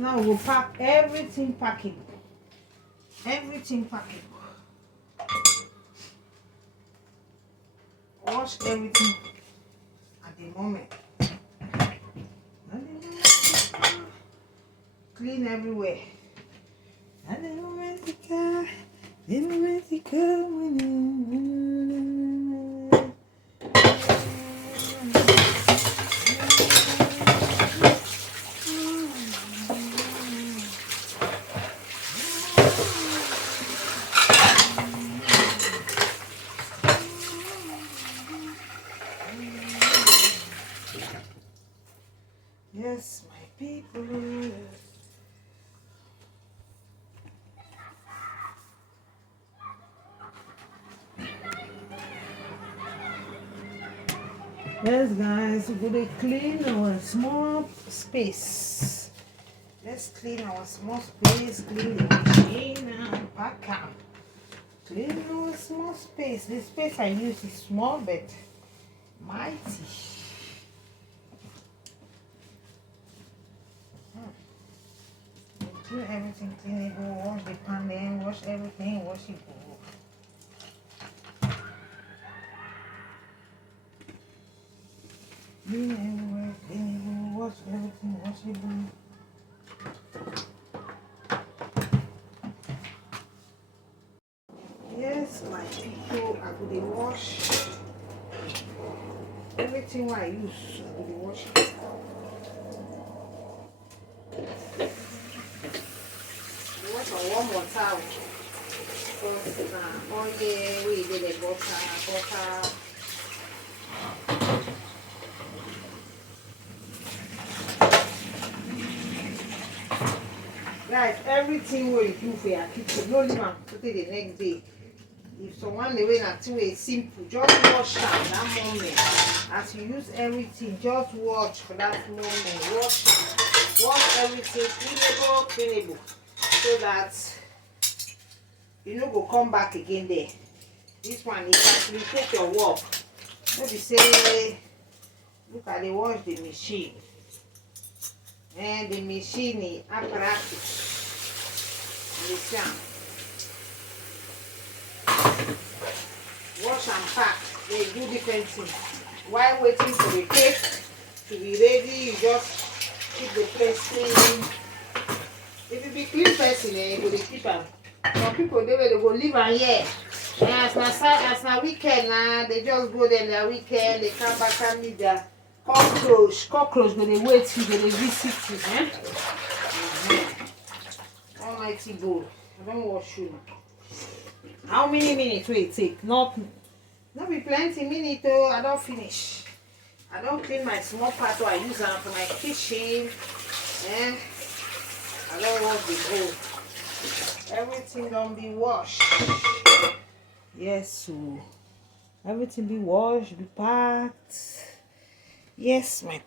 Now we'll pack everything packable. Everything packable. Wash everything at the moment. Clean everywhere. At the moment it come, the moment it come. Yes, my people. Yes, guys, we're going to clean our small space. Let's clean our small space, clean the machine and pack up. Clean our small space. The space I use is small but mighty. Do everything cleanable, wash the pan then, wash everything, wash it all. Clean everywhere, cleanable, wash everything, washable. Yes, my people, I could wash everything I use, I could wash it. Wash on warm water. Because all the we did the butter. Guys, everything we do for your kitchen, no leave am put it the next day. If someone the way that way simple, just wash am that moment. As you use everything, just watch for that moment. Wash everything cleanable, so that you no go come back again there. This one is facilitate your work. Maybe say, look at the wash the machine. And the machine is apparatus. Listen. Wash and pack. They do different things. While waiting for the cake to be ready, you just keep the place clean. If you be clean person, you go keep am. Some people they go live and here. As na weekend now, they just go there their weekend, they come back and meet their cockroach go dey wait you, go dey visit you. Almighty God, I don't wash you. How many minutes will it take? Not be plenty minutes. I don't finish. I don't clean my small part I use for my kitchen. I don't wash the bowl. Everything don't be washed. Yes, so everything be washed, be packed. Yes, my